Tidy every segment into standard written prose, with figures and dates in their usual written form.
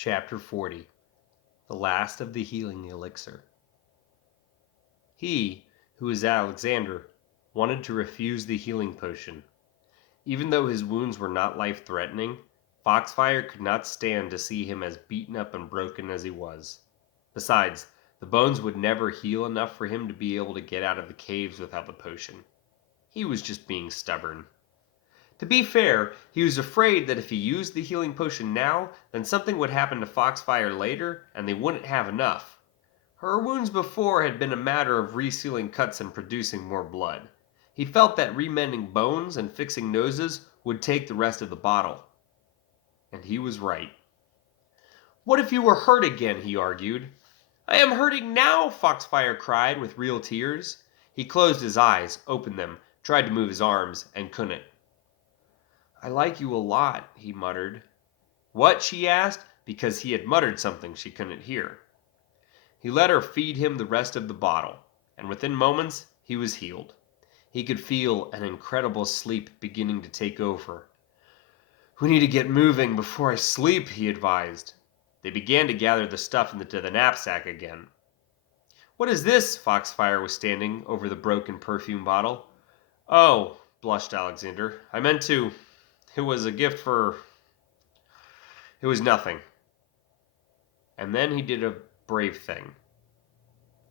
Chapter 40 The Last of the Healing Elixir. He, who is Alexander, wanted to refuse the healing potion. Even though his wounds were not life-threatening, Foxfire could not stand to see him as beaten up and broken as he was. Besides, the bones would never heal enough for him to be able to get out of the caves without the potion. He was just being stubborn. To be fair, he was afraid that if he used the healing potion now, then something would happen to Foxfire later, and they wouldn't have enough. Her wounds before had been a matter of resealing cuts and producing more blood. He felt that remending bones and fixing noses would take the rest of the bottle. And he was right. "What if you were hurt again?" he argued. "I am hurting now," Foxfire cried with real tears. He closed his eyes, opened them, tried to move his arms, and couldn't. "I like you a lot," he muttered. "What?" she asked, because he had muttered something she couldn't hear. He let her feed him the rest of the bottle, and within moments he was healed. He could feel an incredible sleep beginning to take over. "We need to get moving before I sleep," he advised. They began to gather the stuff into the knapsack again. "What is this?" Foxfire was standing over the broken perfume bottle. "Oh," blushed Alexander, "I meant to... It was a gift for... It was nothing." And then he did a brave thing.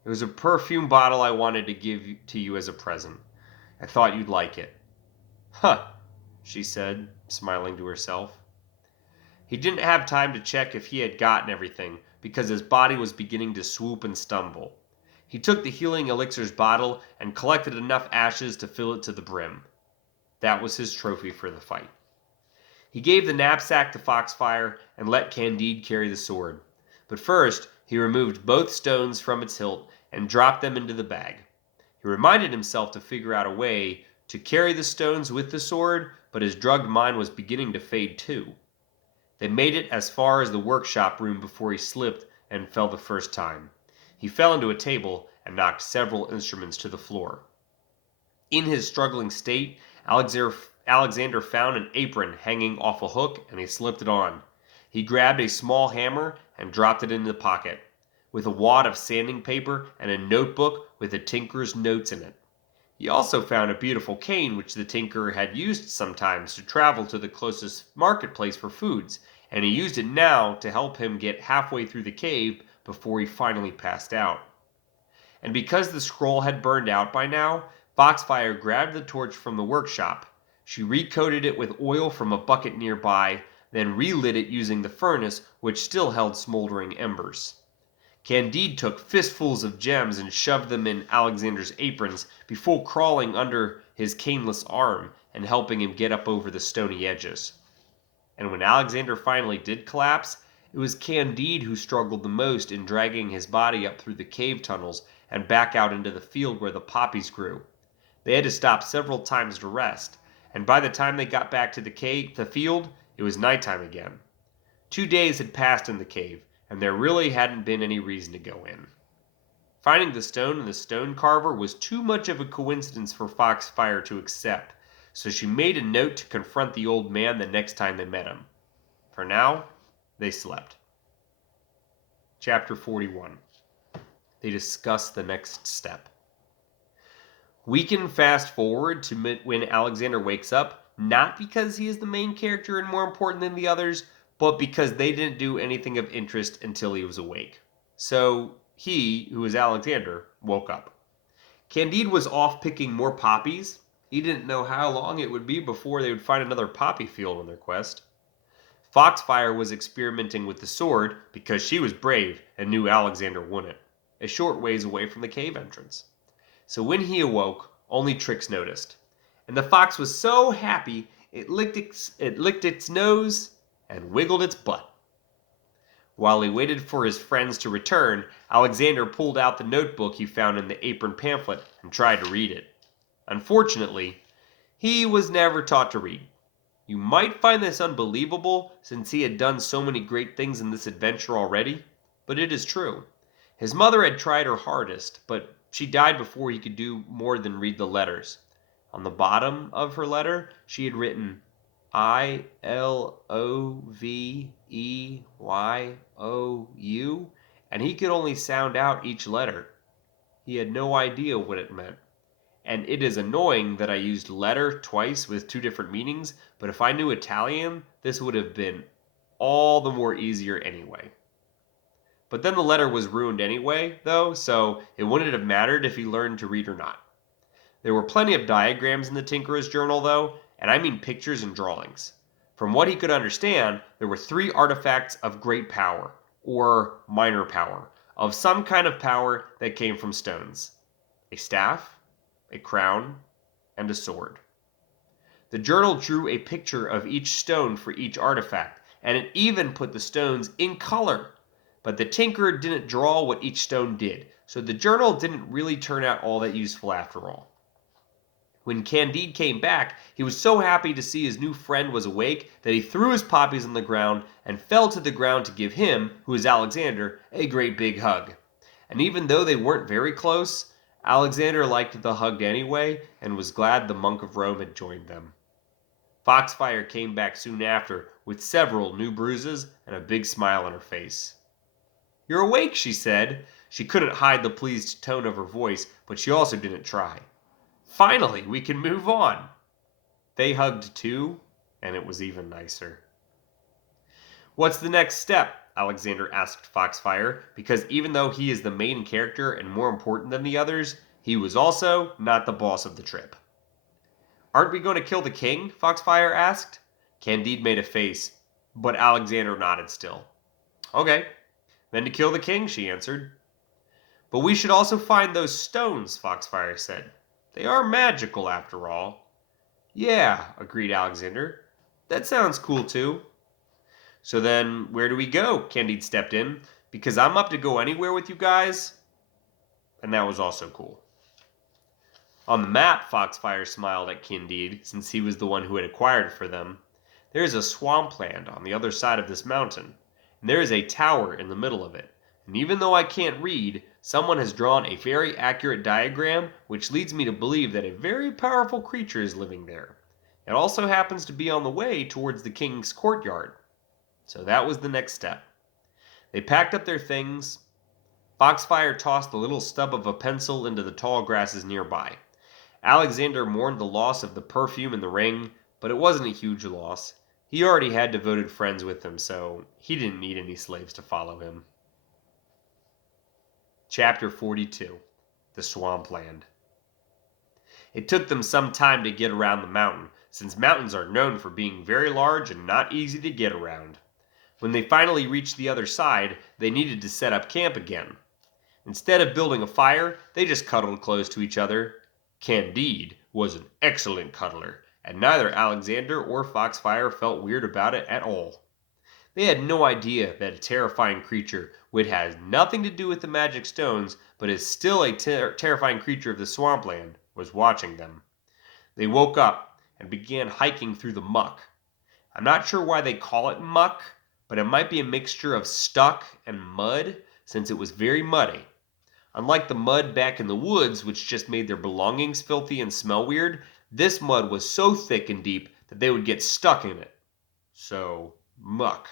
"It was a perfume bottle I wanted to give to you as a present. I thought you'd like it." "Huh," she said, smiling to herself. He didn't have time to check if he had gotten everything, because his body was beginning to swoop and stumble. He took the healing elixir's bottle and collected enough ashes to fill it to the brim. That was his trophy for the fight. He gave the knapsack to Foxfire and let Candide carry the sword. But first, he removed both stones from its hilt and dropped them into the bag. He reminded himself to figure out a way to carry the stones with the sword, but his drugged mind was beginning to fade too. They made it as far as the workshop room before he slipped and fell the first time. He fell into a table and knocked several instruments to the floor. In his struggling state, Alexander found an apron hanging off a hook and he slipped it on. He grabbed a small hammer and dropped it into the pocket, with a wad of sanding paper and a notebook with the tinker's notes in it. He also found a beautiful cane which the tinker had used sometimes to travel to the closest marketplace for foods, and he used it now to help him get halfway through the cave before he finally passed out. And because the scroll had burned out by now, Foxfire grabbed the torch from the workshop. She recoated it with oil from a bucket nearby, then relit it using the furnace, which still held smoldering embers. Candide took fistfuls of gems and shoved them in Alexander's aprons before crawling under his caneless arm and helping him get up over the stony edges. And when Alexander finally did collapse, it was Candide who struggled the most in dragging his body up through the cave tunnels and back out into the field where the poppies grew. They had to stop several times to rest, and by the time they got back to the field, it was nighttime again. 2 days had passed in the cave, and there really hadn't been any reason to go in. Finding the stone and the stone carver was too much of a coincidence for Foxfire to accept, so she made a note to confront the old man the next time they met him. For now, they slept. Chapter 41. They discuss the next step. We can fast forward to when Alexander wakes up, not because he is the main character and more important than the others, but because they didn't do anything of interest until he was awake. So he, who is Alexander, woke up. Candide was off picking more poppies. He didn't know how long it would be before they would find another poppy field on their quest. Foxfire was experimenting with the sword because she was brave and knew Alexander wouldn't, a short ways away from the cave entrance. So when he awoke, only Trix noticed, and the fox was so happy it licked its nose and wiggled its butt. While he waited for his friends to return, Alexander pulled out the notebook he found in the apron pamphlet and tried to read it. Unfortunately, he was never taught to read. You might find this unbelievable, since he had done so many great things in this adventure already, but it is true. His mother had tried her hardest, but she died before he could do more than read the letters. On the bottom of her letter, she had written, Iloveyou, and he could only sound out each letter. He had no idea what it meant. And it is annoying that I used letter twice with two different meanings, but if I knew Italian, this would have been all the more easier anyway. But then the letter was ruined anyway, though, so it wouldn't have mattered if he learned to read or not. There were plenty of diagrams in the Tinkerer's journal, though, and I mean pictures and drawings. From what he could understand, there were 3 artifacts of great power, or minor power, of some kind of power that came from stones: a staff, a crown, and a sword. The journal drew a picture of each stone for each artifact, and it even put the stones in color. But the tinkerer didn't draw what each stone did, so the journal didn't really turn out all that useful after all. When Candide came back, he was so happy to see his new friend was awake that he threw his poppies on the ground and fell to the ground to give him, who is Alexander, a great big hug. And even though they weren't very close, Alexander liked the hug anyway and was glad the monk of Rome had joined them. Foxfire came back soon after with several new bruises and a big smile on her face. "You're awake," she said. She couldn't hide the pleased tone of her voice, but she also didn't try. "Finally, we can move on." They hugged too, and it was even nicer. "What's the next step?" Alexander asked Foxfire, because even though he is the main character and more important than the others, he was also not the boss of the trip. "Aren't we going to kill the king?" Foxfire asked. Candide made a face, but Alexander nodded still. "Okay, then to kill the king," she answered. "But we should also find those stones," Foxfire said. "They are magical, after all." "Yeah," agreed Alexander. "That sounds cool, too." "So then, where do we go?" Candide stepped in. "Because I'm up to go anywhere with you guys." And that was also cool. On the map, Foxfire smiled at Candide, since he was the one who had acquired it for them. "There is a swampland on the other side of this mountain, and there is a tower in the middle of it. And even though I can't read, someone has drawn a very accurate diagram, which leads me to believe that a very powerful creature is living there. It also happens to be on the way towards the king's courtyard." So that was the next step. They packed up their things. Foxfire tossed the little stub of a pencil into the tall grasses nearby. Alexander mourned the loss of the perfume and the ring, but it wasn't a huge loss. He already had devoted friends with him, so he didn't need any slaves to follow him. Chapter 42: The Swampland. It took them some time to get around the mountain, since mountains are known for being very large and not easy to get around. When they finally reached the other side, they needed to set up camp again. Instead of building a fire, they just cuddled close to each other. Candide was an excellent cuddler, and neither Alexander or Foxfire felt weird about it at all. They had no idea that a terrifying creature, which has nothing to do with the magic stones, but is still a terrifying creature of the swampland, was watching them. They woke up and began hiking through the muck. I'm not sure why they call it muck, but it might be a mixture of stuck and mud, since it was very muddy. Unlike the mud back in the woods, which just made their belongings filthy and smell weird, this mud was so thick and deep that they would get stuck in it. So, muck.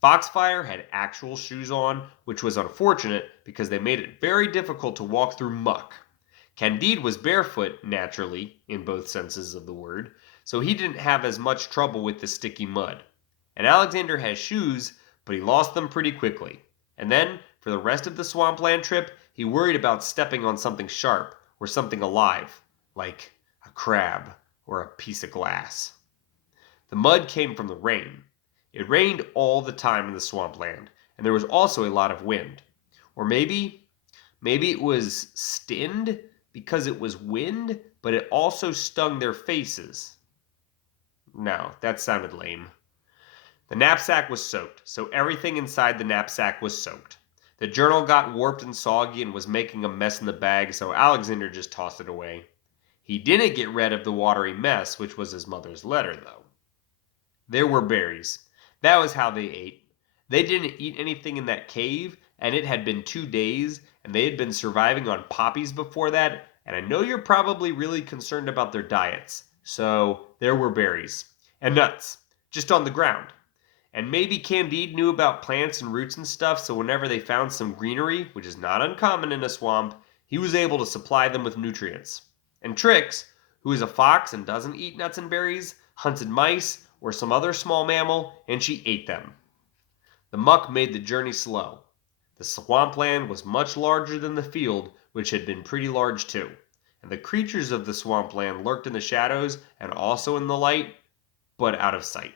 Foxfire had actual shoes on, which was unfortunate because they made it very difficult to walk through muck. Candide was barefoot, naturally, in both senses of the word, so he didn't have as much trouble with the sticky mud. And Alexander has shoes, but he lost them pretty quickly. And then, for the rest of the swampland trip, he worried about stepping on something sharp or something alive, like a crab or a piece of glass. The mud came from the rain. It rained all the time in the swampland, and there was also a lot of wind. Or maybe it was stinned because it was wind, but it also stung their faces. No, that sounded lame. The knapsack was soaked, so everything inside the knapsack was soaked. The journal got warped and soggy and was making a mess in the bag, so Alexander just tossed it away. He didn't get rid of the watery mess, which was his mother's letter, though. There were berries. That was how they ate. They didn't eat anything in that cave, and it had been 2 days, and they had been surviving on poppies before that, and I know you're probably really concerned about their diets. So, there were berries. and nuts, just on the ground. And maybe Candide knew about plants and roots and stuff, so whenever they found some greenery, which is not uncommon in a swamp, he was able to supply them with nutrients. And Trix, who is a fox and doesn't eat nuts and berries, hunted mice or some other small mammal, and she ate them. The muck made the journey slow. The swampland was much larger than the field, which had been pretty large too. And the creatures of the swampland lurked in the shadows and also in the light, but out of sight.